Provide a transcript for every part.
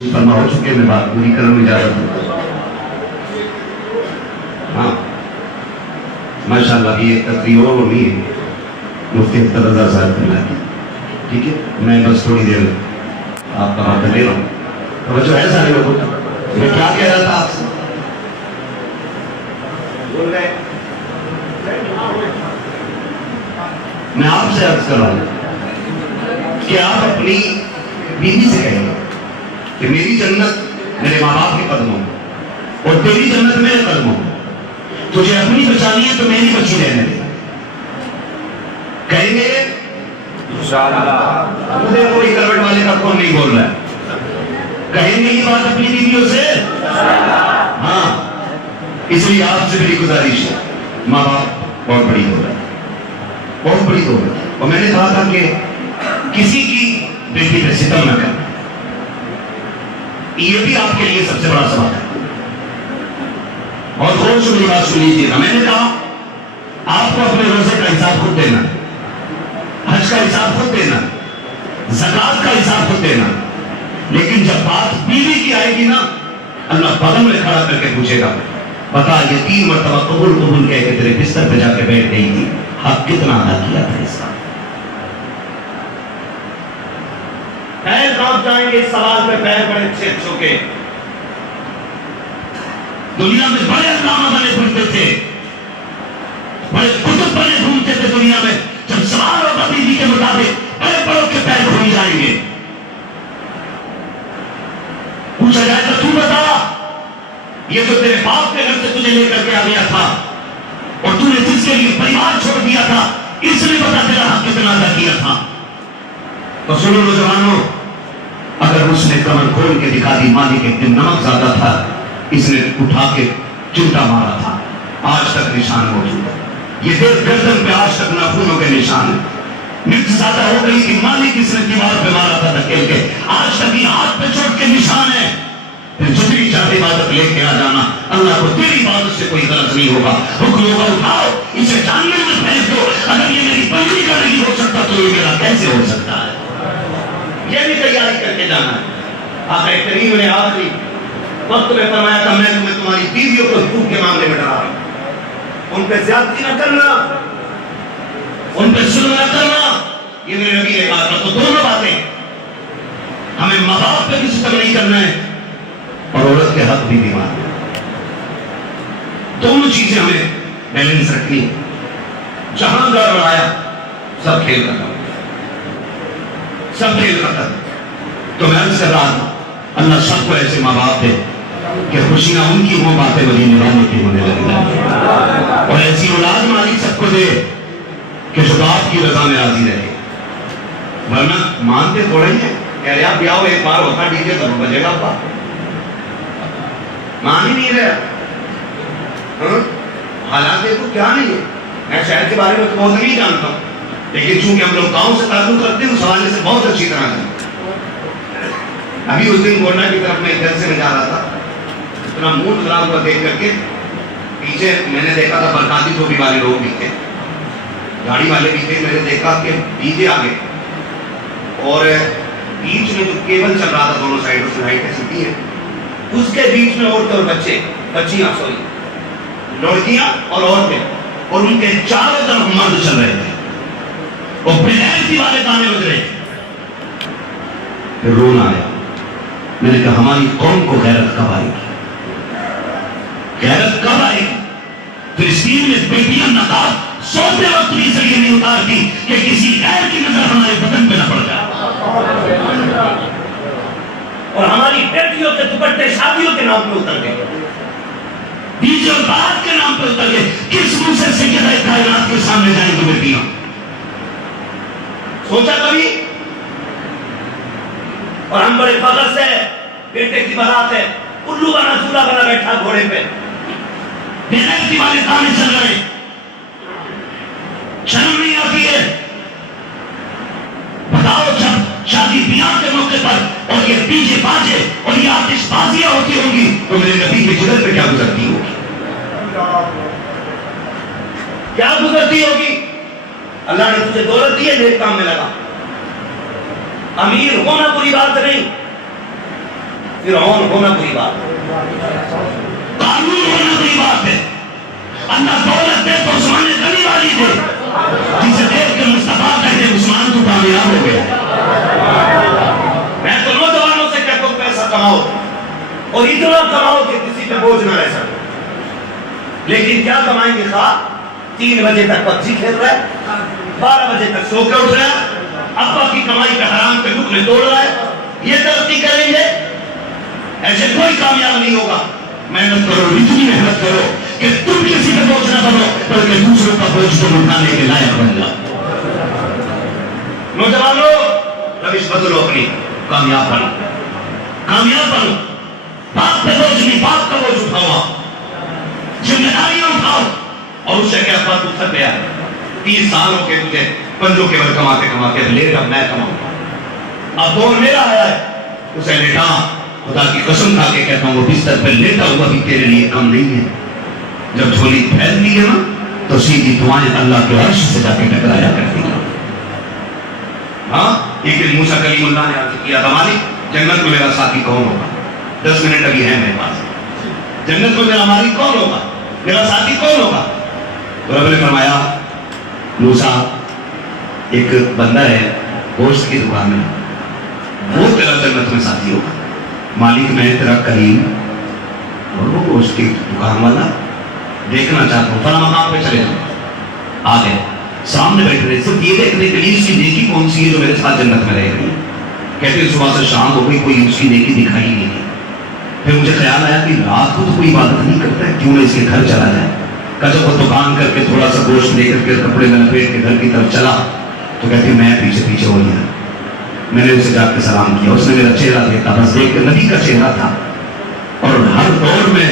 فرما ہو چکے میں بات پوری کرنے میں اجازت دوں. ہاں ماشاءاللہ یہ تقریر اور ہونی ہے مفتی اختر رضا صاحب کی لائن. ٹھیک ہے میں بس تھوڑی دیر آپ کا وقت لے رہا ہوں. توجہ ہے سارے لوگوں کا. میں کیا کہہ رہا تھا آپ سے بول رہے میں آپ سے عرض کر رہا ہوں کہ آپ اپنی بیوی سے کہیں کہ میری جنت میرے ماں باپ کے قدموں اور تیری جنت میرے قدموں. تجھے اپنی بچانی ہے تو میری بچی رہنے دے. کہیں گے انشاءاللہ. مجھے کوئی کروٹ والے کا کون نہیں بول رہا ہے. کہیں گے یہ بات اپنی بیویوں سے. ہاں اس لیے آپ سے میری گزارش ہے ماں باپ بہت بڑی دولت ہے بہت بڑی دولت. اور میں نے کہا تھا کہ کسی کی بیٹی پہ ستم نہ کرنا. یہ بھی آپ کے لیے سب سے بڑا سوال ہے. اور غور سے میری بات سن لیجیے گا. میں نے کہا آپ کو اپنے روزے کا حساب خود دینا, حج کا حساب خود دینا, زکات کا حساب خود دینا. لیکن جب بات بیوی کی آئے گی نا اللہ بغل میں کھڑا کر کے پوچھے گا بتا یہ 3 مرتبہ قبول قبول کہہ کے تیرے بستر پہ جا کے بیٹھ گئی تھی, حق کتنا ادا کیا تھا اس کا. پیر کانپ جائیں گے اس سوال پہ. پیر بڑے چھو کے دنیا میں بڑے علامہ بنے پھرتے تھے, بڑے کتب بنے گھومتے تھے دنیا میں. جب سوال ہوگا بیوی کے مطابق بڑے بڑوں کے پیر کھول جائیں گے. پوچھا جائے تو تو بتا یہ جو تیرے باپ کے گھر سے تجھے لے کر کے آ گیا تھا اور تو نے جس کے لیے پریوار چھوڑ دیا تھا اس نے بتا تیرا حق کتنا ادا کیا تھا. تو سنو نوجوانوں, اگر اس نے کمر کھول کے دکھا دی مالک ایک دن نمک زیادہ تھا اس نے اٹھا کے چمٹا مارا تھا, آج تک نشان موجود ہے. یہ دیکھ گردن پہ آج تک ناخونوں کے نشان ہے. مرچ زیادہ ہو گئی کہ مالک اس نے دیوار پہ مارا تھا دھکیل کے, آج تک یہ ہاتھ پہ چوٹ کے نشان ہے. پھر جتنی چاہتے عبادت لے کے آ جانا, اللہ کو تیری عبادت سے کوئی غلط نہیں ہوگا. حکم ہوگا اٹھاؤ اسے جاننے میں پھینک دو. اگر یہ میری بندی کا نہیں ہو سکتا تو یہ میرا کیسے ہو سکتا ہے. یہ بھی تیاری کر کے جانا ہے. آقا کریم نے آخری وقت میں فرمایا تھا میں تمہیں تمہاری بیویوں کو حقوق کے معاملے میں ڈرا رہا ہوں. ان پہ زیادتی نہ کرنا, ان پہ ظلم نہ کرنا. یہ میرے نبی نے کہا. تو دونوں باتیں ہمیں ماں باپ پہ بھی ستم نہیں کرنا ہے اور عورت کے حق بھی دیوانا ہے. دونوں چیزیں ہمیں بیلنس رکھنی ہے. جہاں گھر آیا سب کھیل ختم, سب کھیل ختم. تو میں عرض کر رہا ہوں اللہ سب کو ایسے ماں باپ دے کہ خوشیاں ان کی ہوں, باتیں مدینے والے کی ہونے لگیں, اور ایسی اولاد مالک سب کو دے کہ جو باپ کی رضا میں راضی رہے. ورنہ مانتے تھوڑے ہیں, کہہ رہے آپ بیاؤ ایک بار ہوتا ڈی جے تب بجے گا باپ, مان ہی نہیں رہا. حالات دیکھو کیا نہیں ہے. میں شہر کے بارے میں تو بہت نہیں جانتا ہوں, لیکن چونکہ ہم لوگ گاؤں سے تعلق کرتے ہیں اس حوالے سے بہت اچھی طرح جانتے. ابھی اس دن گورنر کی طرف میں جلسے میں جا رہا تھا, اتنا موڈ خراب ہوا دیکھ کر کے. پیچھے میں نے دیکھا تھا برکاتی ٹوپی والے لوگ بھی تھے, گاڑی والے بھی تھے. میں نے دیکھا کہ ڈی جے آگے اور بیچ میں جو کیبل چل رہا تھا دونوں سائڈوں سے لائٹیں سیدھی ہیں, اس کے بیچ میں عورتیں اور بچے, بچیاں سوری لڑکیاں اور عورتیں, اور ان کے چاروں طرف مرد چل رہے تھے اور بغیر والے گانے بج رہے تھے. پھر رونا آیا. میں نے کہا ہماری قوم کو غیرت کب آئے گی, غیرت کب آئے گی. فلسطین میں بیٹیاں نقاب سوتے وقت بھی اس لیے نہیں اتارتی کہ کسی غیر کی نظر ہمارے بدن پہ نہ پڑ جائے. اور ہماری بیٹیوں کے دوپٹے شادیوں کے نام پہ اتر گئے, ڈی جے اور بارات کے نام پہ اتر گئے. کس منہ سے سیدہ کائنات کے سامنے جائیں گے بیٹیاں؟ سوچا کبھی؟ اور ہم بڑے فخر سے بیٹے کی بارات ہے, الو بنا چولہا بنا بیٹھا گھوڑے پہ, بغیرتی والے گانے چل رہے, شرم نہیں آتی ہے؟ بتاؤ جب شادی بیاہ کے موقع پر اور یہ ڈی جے باجے اور یہ آتش بازیاں ہوتی ہوں گی تو میرے نبی کے جگر پہ کیا گزرتی ہوگی, کیا گزرتی ہوگی. اللہ نے تجھے دولت دی ہے, نیک کام میں لگا. امیر ہونا بری بات نہیں, فرعون ہونا بری بات ہے، قارون ہونا بری بات ہے۔ اللہ دولت دے تو عثمان غنی والی دے، جسے دیکھ کے مصطفیٰ کہتے عثمان تو کامیاب ہو گیا۔ میں تو نوجوانوں سے کہتا ہوں پیسہ کماؤ اور اتنا کماؤ کہ کسی پہ بوجھ نہ رہ سکے، لیکن کیا کمائیں گے؟ خواہ 3 بجے تک پبجی کھیل رہا ہے، 12 بجے تک سو کے اٹھ رہا ہے، ابا کی کمائی پہ حرام کے لقمے توڑ رہا ہے، یہ ترقی کریں گے؟ ایسے کوئی کامیاب نہیں ہوگا۔ محنت کرو، اتنی محنت کرو کہ تم کسی پہ بوجھ نہ بنو بلکہ دوسروں کا بوجھ تم اٹھانے کے لائق بن جاؤ۔ نوجوانوں روش بدلو، اپنی کامیاب بنو، کامیاب بنو۔ باپ پہ بوجھ نہیں، باپ کا بوجھ اٹھاؤ، ذمہ داریاں اٹھاؤ۔ اور اس سے کیا ابا تو تھک گیا، 30 سال ہو کے تجھے پنجوں کے بل کماتے کماتے، لے اب میں کماؤں، اب دور میرا آیا ہے۔ اسے لیٹا، خدا کی قسم کھا کے کہتا ہوں وہ بستر پہ لیٹا ہوا بھی تیرے لیے کم نہیں ہے۔ جب جھولی پھیلتی ہے نا تو سیدھی دعائیں اللہ کے عرش سے جا کے ٹکرایا کرتی ہیں۔ ہاں، ایک دن موسیٰ کلیم اللہ نے عرض کیا تھا، مالک جنت میں میرا ساتھی کون ہوگا؟ 10 منٹ ابھی ہے میرے پاس، جنت میں میرا مالک کون ہوگا، میرا ساتھی کون ہوگا؟ تو رب نے فرمایا موسیٰ ایک بندہ ہے گوشت کی دکان میں، وہ تیرا جنت میں ساتھی ہوگا۔ مالک میں تیرا کریم اور وہ گوشت کی دکان والا دیکھنا چاہتا ہوں، فلاں مقام پہ چلے جاؤ۔ آ گئے، سامنے بیٹھ رہے، صرف یہ دیکھنے کے لیے اس کی نیکی کون سی ہے جو میرے ساتھ جنت میں رہ رہی ہے۔ کہتے ہیں صبح سے شام ہو گئی، کوئی اس کی نیکی دکھائی نہیں دی۔ پھر مجھے خیال آیا کہ رات کو تو کوئی عبادت نہیں کرتا ہے، کیوں نہ اس کے گھر چلا جائے۔ کہ جب وہ دکان کر کے تھوڑا سا گوشت لے کر کے کپڑے میں لپیٹ کے گھر کی طرف چلا تو کہتے میں پیچھے پیچھے ہو گیا، میں نے اسے جا کے سلام کیا، اس نے میرا چہرہ دیکھا، بس دیکھ کے نبی کا چہرہ تھا، اور ہر دور میں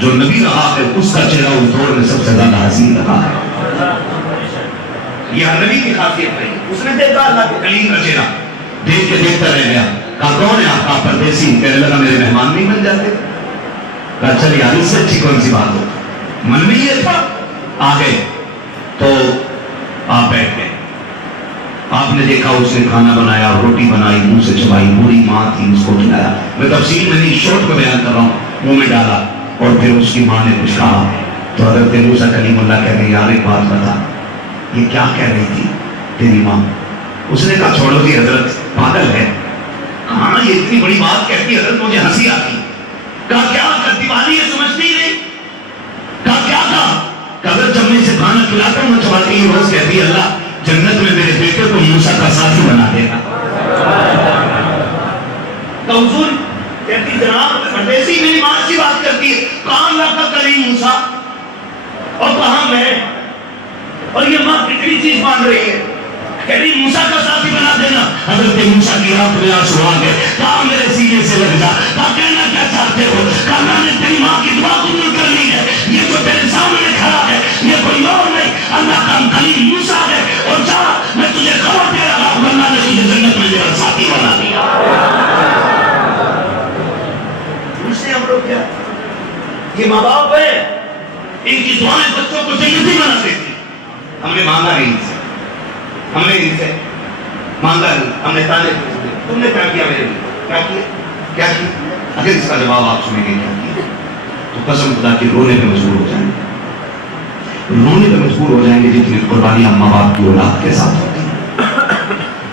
جو نبی رہا ہے اس کا چہرہ اس دور میں سب سے زیادہ حسین رہا ہے۔ یہ ہر نبی کی خاصیت رہی۔ اس نے دیکھا اللہ کے کلیم کا چہرہ، دیکھ کے دیکھتا رہ گیا، کہا کون ہے آپ کا؟ پردیسی۔ کہنے لگا میرے مہمان نہیں بن جاتے؟ کہا چل یار اس سے اچھی کون سی بات ہو، من میں یہ تھا۔ آ گئے تو آپ بیٹھ گئے، آپ نے دیکھا اس نے کھانا بنایا، روٹی بنائی، منہ سے چبائی، بوڑھی ماں تھی اس کو کھلایا۔ میں تفصیل میں نہیں، شارٹ کو بیان کر رہا ہوں، منہ میں ڈالا، اور پھر اس کی ماں نے کچھ کہا تو حضرت موسیٰ کلیم اللہ کہتے ہیں یار ایک بات بتا، یہ کیا کہہ رہی تھی تیری ماں؟ اس نے کہا چھوڑو جی حضرت، پاگل ہے، ہاں یہ اتنی بڑی بات کہتی حضرت، مجھے ہنسی آتی۔ کہا کیا کرتی والی ہے، سمجھتی نہیں؟ کہا کیا تھا؟ کہ جب میں اسے کھانا کھلاتا ہوں میں چباتی ہوں، روز کہتی ہے اللہ جنت میں میرے بیٹے کو موسیٰ کا ساتھی بنا دے گا۔ تو حضور کہتی جناب پردیسی میری ماں کی بات کرتی ہے، کہاں اللہ کا کریم موسیٰ اور کہاں میں، اور یہ ماں کتنی چیز مان رہی ہے، کہہ رہی موسیٰ کا ساتھی بنا دینا۔ حضرت موسیٰ کی آنکھ میں آنسو آ گئے، کہا میرے سینے سے لگ جا، کہا کہنا کیا چاہتے ہو؟ کہا میں نے تیری ماں کی دعا قبول کر لی ہے، یہ جو تیرے سامنے کھڑا ہے یہ کوئی اور نہیں، اللہ کا کلیم موسیٰ ہے، اور جا میں تجھے خبر دے رہا ہوں اللہ نے تجھے جنت میں میرا ساتھی بنا دیا۔ اس سے ہم لوگ کیا، یہ ماں باپ ہے، ان کی دعائیں بچوں کو جنتی بنا دیتی۔ ہم نے مانگا نہیں ان سے، ہم نے ان سے مانگا نہیں، ہم نے تانے پوچھتے تم نے کیا کیا میرے لیے، کیا کیا کیا کیا؟ اگر اس کا جواب آپ سنیں گے کیا کیا تو قسم خدا کی رونے پہ مجبور ہو جائیں گے، رونے پہ مجبور ہو جائیں گے جتنی قربانیاں ماں باپ کی اولاد کے ساتھ ہوتی ہیں،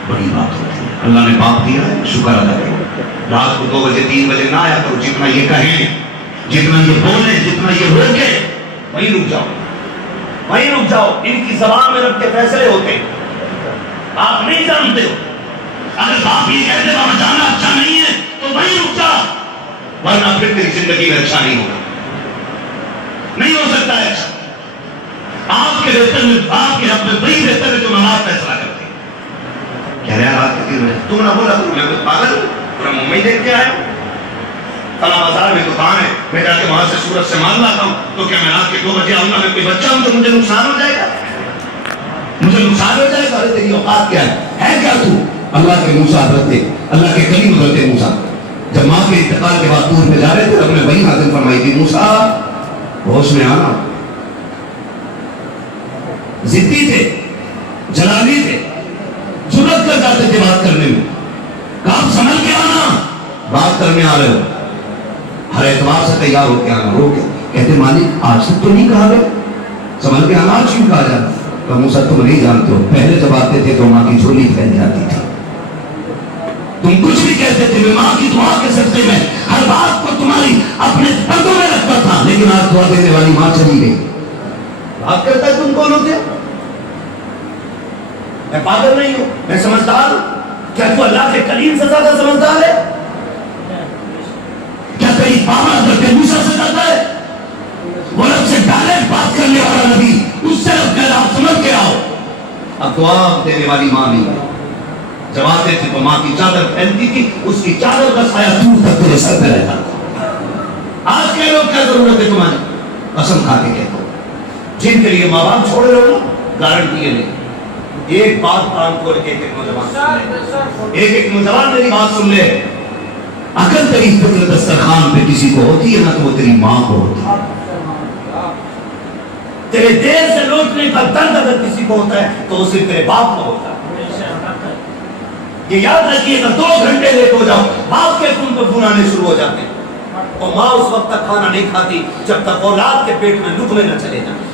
بڑی بات ہوتی ہے۔ اللہ نے باپ دیا ہے، شکر ادا کرو، رات کو 2 بجے 3 بجے نہ آیا کرو، جتنا یہ کہیں، جتنا یہ بولیں، جتنا یہ روکے وہیں رک جاؤ، وہیں رک جاؤ۔ ان کی زبان میں رب کے فیصلے ہوتے ہیں، آپ نہیں جانتے ہو۔ اگر باپ یہ کہتے بابا جانا اچھا نہیں ہے تو وہیں رک جا، ورنہ پھر تیری زندگی میں اچھا نہیں ہوگا، نہیں ہو سکتا ہے اچھا۔ آپ کے بہتر میں، آپ کے رب میں وہی بہتر ہے جو نماز فیصلہ کرتے ہیں۔ کہہ رہے رات کے 3 بجے تم نہ بولا تو میں کوئی پاگل ہوں، پورا ممبئی دیکھ کے آیا ہوں، فلاں بازار میں دکان ہے، میں جا کے وہاں سے سورت سے مال لاتا ہوں، تو کیا میں رات کے 2 بجے آؤں گا، میں کوئی بچہ ہوں تو مجھے نقصان ہو جائے گا، مجھے نقصان ہو جائے گا؟ ارے تیری اوقات کیا ہے کیا تو؟ اللہ کے موسیٰ حضرت تھے، اللہ کے کلیم حضرت موسیٰ جب ماں کے انتقال کے بعد طور پہ جا رہے تھے، رب نے وہی نازل فرمائی تھی موسیٰ ہوش میں آنا۔ ضدی تھے، جلالی تھے، جرأت کر جاتے تھے بات کرنے میں، کہا سنبھل کے آنا، بات بات کرنے آ رہے ہو؟ ہر اعتبار سے تیار ہو کے آنا. رو کے کہتے مالک آج تک تو نہیں کہا گئے. سمجھ کے آنا آج کیوں کہا جاتا؟ تو موسیٰ تم نہیں جانتے ہو, پہلے جب آتے تھے تو ماں کی جھولی پھیل جاتی تھی. تم کچھ بھی کہتے تھے, میں ماں کی دعا کے صدقے میں ہر بات کو تمہاری اپنے پردوں میں رکھتا تھا, لیکن آج دعا دینے والی ماں چلی گئی. بات کرتا ہے تم کون ہوتے؟ میں پاگل نہیں ہوں, میں سمجھدار ہوں. کیا تو اللہ کے کلیم سے زیادہ سمجھدار ہے؟ کیا کہیں پاگل کرتے موسیٰ سے زیادہ ہے؟ وہ رب سے ڈائریکٹ بات کرنے والا نبی, اس سے رب کہہ رہا آپ سمجھ کے آؤ. اب دعا دینے والی ماں نہیں ہے. جب آتے تھے تو ماں کی چادر پھیلتی تھی, اس کی چادر کا سایہ دور تک تیرے سر پہ رہتا تھا. آج کے لوگ کیا ضرورت ہے تمہاری؟ قسم کھا کے کہتا ہوں, جن کے لیے ماں باپ چھوڑ رہے ہو نا, گارنٹی ہے نہیں. ایک بات کان کھول کے ایک نوجوان سن لے, ایک نوجوان میری بات سن لے. اگر تیری فکر دسترخوان پہ کسی کو ہوتی ہے نا تو وہ تیری ماں کو ہوتی ہے. تیرے دیر سے لوٹنے کا درد اگر کسی کو ہوتا ہے تو وہ صرف تیرے باپ کو ہوتا ہے. یہ یاد رکھیے گا, 2 گھنٹے لیٹ ہو جاؤ باپ کے فون پہ فون آنے شروع ہو جاتے ہیں, اور ماں اس وقت تک کھانا نہیں کھاتی جب تک اولاد کے پیٹ میں لقمے نہ چلے جائیں.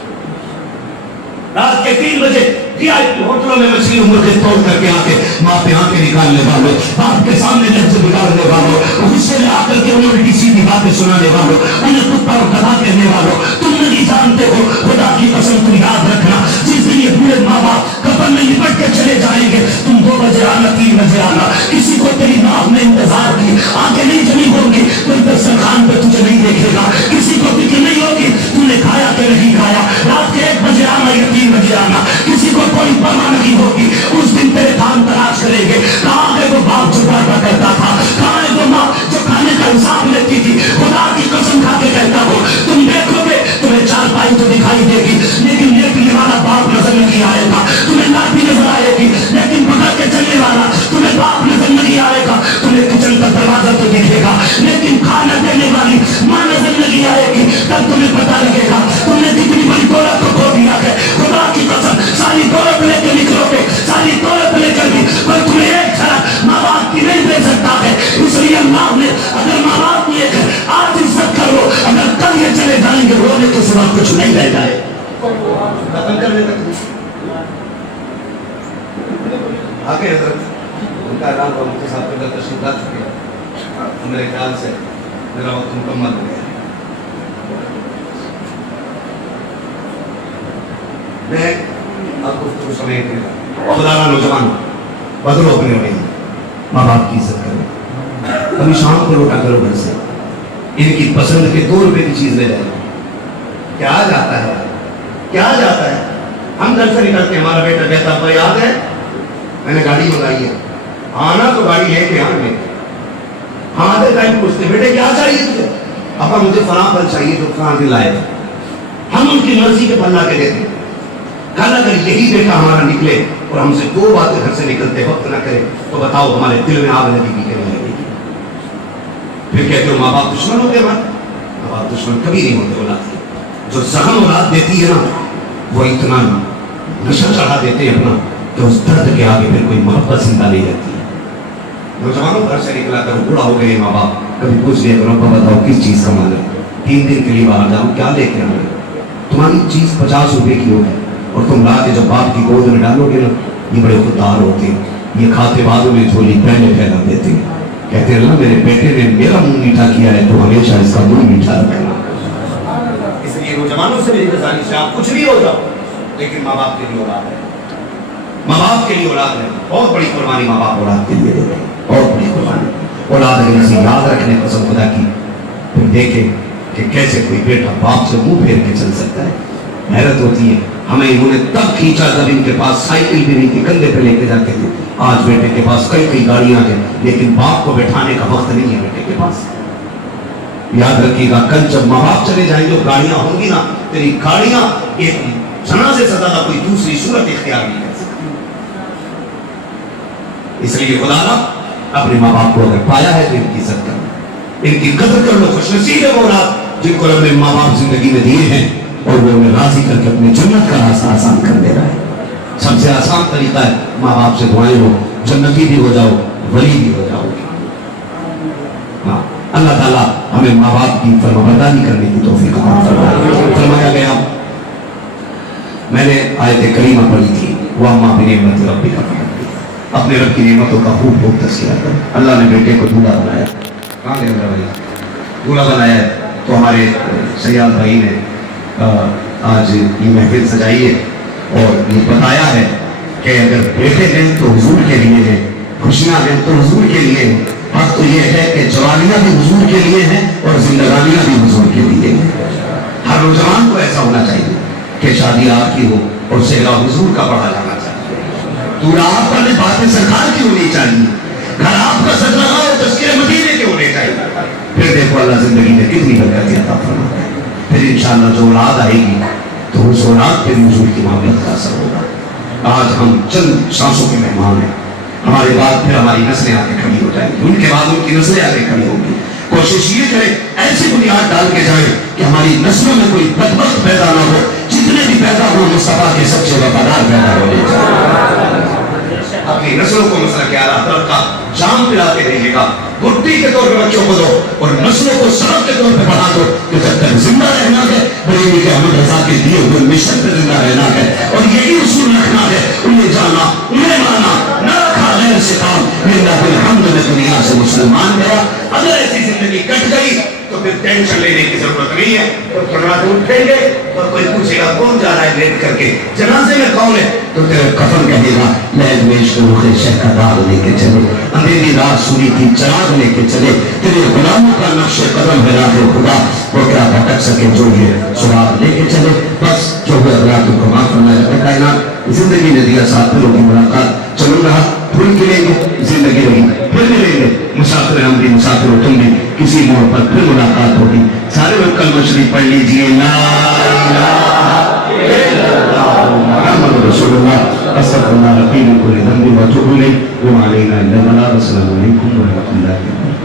رات کے 3 بجے ہوٹلوں میں مچھلی مرغے توڑ کر کے آ کے ماں پہ آنکھیں نکالنے والوں, باپ کے سامنے لفظ بگاڑنے والوں, غصے میں آ کر کے انہیں الٹی سیدھی باتیں سنانے والوں, انہیں کتا اور گدھا کہنے والوں, تم نہیں جانتے ہو. خدا کی قسم تم یاد رکھنا, جس دن یہ بوڑھے ماں باپ کفن میں لپٹ کے چلے جائیں گے, تم 2 بجے آنا 3 بجے آنا, کسی کو تیری ماں نے انتظار کی, آنکھیں نہیں جمی ہوں گی, کوئی دسترخوان پہ تجھے نہیں دیکھے گا, کسی کو فکر نہیں ہوگی تم نے کھایا کہ نہیں کھایا. رات کے 1 بجے آنا یا 3 بجے آنا, کسی کو کوئی پرواہ نہیں ہوگی. اس دن تیرے کام تلاش کریں گے, کہاں ہے وہ باپ جو باتیں کرتا تھا, کہاں ہے وہ ماں جو کھانے کا حساب لیتی تھی. خدا کی قسم کھا کے کہتا ہوں, تم دیکھو گے تمہیں 4 پائی تو دکھائی دے گی, لیکن لیٹنے والا باپ نظر نہیں آئے گا. تمہیں لاٹھی نظر آئے گی, لیکن پکڑ کے چلنے والا تمہیں باپ نظر نہیں آئے گا. تمہیں کچن کا دروازہ تو دکھے گا, لیکن کھانا دینے والی ماں نظر نہیں آئے گی. تب تمہیں پتا لگے گا تم نے کتنی بڑی دولت کو کھو دیا ہے. خدا کی قسم ساری دولت لے کے نکلو گے, ساری دولت لے کر بھی کوئی تمہیں ایک جھلک ماں باپ کی نہیں دے سکتا ہے. اس لیے اللہ نے اگر ماں باپ کی ایک آج عزت کرو, اگر کل یہ چلے جائیں گے رونے کے سوا کچھ نہیں رہ جائے. ختم کر لے آگے حضرت ان کا اعلان ہوا, مفتی صاحب کے تشریف لا چکے ہیں. میرے خیال سے میرا وقت مکمل ہو گیا. میں آپ کو سمیٹ دے رہا, خدا کا نوجوان بدلو اپنے بڑے ماں باپ کی عزت کرو. ابھی شام کو لوٹا کرو گھر سے, ان کی پسند کے 2 روپے کی چیز لے جائے. کیا جاتا ہے, کیا جاتا ہے. ہم گھر سے نکلتے ہیں, ہمارا بیٹا کہتا ہے یاد ہے میں نے گاڑی منگائی ہے, آنا تو گاڑی لے کے آنے. ہم آدھے ٹائم پوچھتے بیٹے کیا چاہیے تجھے, ابا مجھے فلاں پھل چاہیے جو فلاں دن لائے. ہم ان کی مرضی کے پھل لا کے دیتے ہیں. کل اگر یہی بیٹا ہمارا نکلے اور ہم سے 2 باتیں گھر سے نکلتے وقت نہ کرے تو بتاؤ ہمارے دل میں آگ لگے گی کہ نہیں لگے گی. پھر کہتے ہو ماں باپ دشمن ہوتے ہمارے. ماں باپ دشمن کبھی نہیں ہوتے اولاد کے. جو زخم اولاد دیتی ہے نا وہ اتنا نشہ چڑھا دیتے ہیں اپنا کہ اس درد کے آگے پھر کوئی محبت زندہ نہیں رہتی ہے. نوجوانوں گھر سے نکلا کر بوڑھا ہو گئے ماں باپ, کبھی پوچھ لیا کرو بتاؤ کس چیز کا مال ہے, 3 دن کے لیے باہر جاؤں کیا لے کے آؤں. تمہاری چیز 50 روپے کی ہوگی اور تم لا کے جب باپ کی گود میں ڈالو گے نا, یہ بڑے خوددار ہوتے ہیں, یہ کھاتے بعدوں میں جھولی پہلے پھیلا دیتے ہیں. کہتے ہیں نا میرے بیٹے نے میرا منہ میٹھا کیا ہے تو ہمیشہ اس کا منہ میٹھا رکھنا. اس لیے نوجوانوں سے میری گزارش ہے, آپ کچھ بھی ہو جاؤ لیکن ماں باپ کے لیے اولاد ہے. ماں باپ کے لیے اولاد ہے, بہت بڑی قربانی ماں باپ اولاد کے لیے دیتے ہیں, بہت بڑی قربانی. اولاد اگر اسے یاد رکھنے قسم خدا کی, پھر دیکھے کہ کیسے کوئی بیٹا باپ سے منہ پھیر کے چل سکتا ہے. حیرت ہوتی ہے. ہمیں انہوں نے تب کھینچا جب ان کے پاس سائیکل بھی نہیں تھی, کندھے پہ لے کے جاتے تھے. آج بیٹے کے پاس کئی گاڑیاں ہیں, لیکن باپ کو بٹھانے کا وقت نہیں ہے بیٹے کے پاس. یاد رکھیے گا کل جب ماں باپ چلے جائیں گے گاڑیاں ہوں گی نا, تیری گاڑیاں ایک جنازے سے زیادہ کوئی دوسری صورت اختیار نہیں کر سکتی. اس لیے خدا نا اپنے ماں باپ کو اگر پایا ہے تو ان کی عزت کرنا, ان کی قدر کر لو. خوش نصیب ہے وہ اولاد جن کو رب نے ماں باپ زندگی میں دیے ہیں اور وہ انہیں راضی کر کے اپنے جنت کا راستہ آسان کر دے رہا ہے. سب سے آسان طریقہ ہے ماں باپ سے دعائیں ہو, جنتی بھی ہو جاؤ, ولی بھی ہو جاؤ. ہاں اللہ تعالیٰ ہمیں ماں باپ کی فرمانبرداری کرنے کی توفیق عطا فرمائے۔ فرمایا گیا، میں نے آیت کریمہ پڑھی تھی، وَأَمَّا بِنِعْمَتِ رَبِّكَ فَحَدِّثْ، اپنے رب کی نعمتوں کا خوب خوب تذکرہ کر۔ اللہ نے بیٹے کو دولہا بنایا، کہاں گئے میرا بھائی؟ دولہا بنایا ہے تو ہمارے سیاد بھائی نے آج یہ محفل سجائی ہے اور یہ بتایا ہے کہ اگر بیٹے ہیں تو حضور کے لیے ہیں، خوشیاں ہیں تو حضور کے لیے ہیں۔ حق تو یہ ہے کہ جوانیاں بھی حضور کے لیے ہیں اور زندگانیاں بھی حضور کے لیے ہیں۔ ہر نوجوان کو ایسا ہونا چاہیے کہ شادی آپ کی ہو اور صحرا حضور کا پڑھا جانا چاہیے، دورا آپ پر باتیں سرکار کی ہونی چاہیے، گھر آپ کا سجنا اور تذکرے مدینے کے ہونے چاہیے۔ پھر دیکھو اللہ زندگی میں کتنی برکت عطا فرماتا ہے۔ پھر انشاءاللہ جو اولاد آئے گی تو اس اولاد پہ بھی حضور کی محبت کا اثر ہوگا۔ آج ہم چند سانسوں کے مہمان ہیں، ہمارے بعد پھر ہماری نسلیں آگے کھڑی ہو جائیں گی، ان کے بعد ان کی نسلیں آگے کھڑی ہوں گی۔ کوشش یہ کریں ایسی بنیاد ڈال کے جائیں کہ ہماری نسلوں میں کوئی بدبخت پیدا نہ ہو، جتنے بھی پیدا ہو مصطفیٰ کے سچے وفادار پیدا ہونے چاہیے۔ اپنی نسلوں کو مثلا کہ اعلیٰ حضرت کا جام پلاتے رہیے گا، گٹی کے طور پہ بچوں کو دو اور نسلوں کو سبق کے طور پہ پڑھا دو کہ جب تک زندہ رہنا ہے بریلی کے احمد رضا کے دیے ہوئے مشن پہ زندہ رہنا ہے، اور یہی اصول رکھنا ہے، انہیں جانا انہیں مانا، نہ رکھا غیر سے کام۔ للہ الحمد میں دنیا سے مسلمان گیا۔ اگر ایسی زندگی کٹ گئی تو پھر ٹینشن لینے کی ضرورت نہیں ہے، تو فرات اٹھیں گے اور کوئی پوچھے گا کون جا رہا ہے لیٹ کر کے، جنازے میں کون ہے، تو تیرے کفن کہے گا لہد میں عشق رخ شہ کا داغ لے کے چلے، اندھیری رات سوری کی چراغ لے کے چلے، تیرے غلاموں کا نقش قدم ہے راہ خدا، وہ کیا بھٹک سکے جو یہ سراغ لے کے چلے۔ بس جو ہوئے اللہ تم کو معاف فرمائے۔ رب کائنات زندگی نے دیا ساتھ، پھر ہوگی ملاقات، چلو رہا بھول کے لیں گے، زندگی رہی پھر ملیں گے، مسافر ہم بھی مسافر ہو تم بھی، کسی موڑ پر پھر ملاقات ہوگی۔ سارے لوگ کلمہ شریف پڑھ لیجیے، لا الہ الا اللہ محمد رسول اللہ، استغفر اللہ ربی من کل ذنب واتوب الیہ، وما علینا الا البلاغ۔ السلام علیکم ورحمۃ اللہ وبرکاتہ۔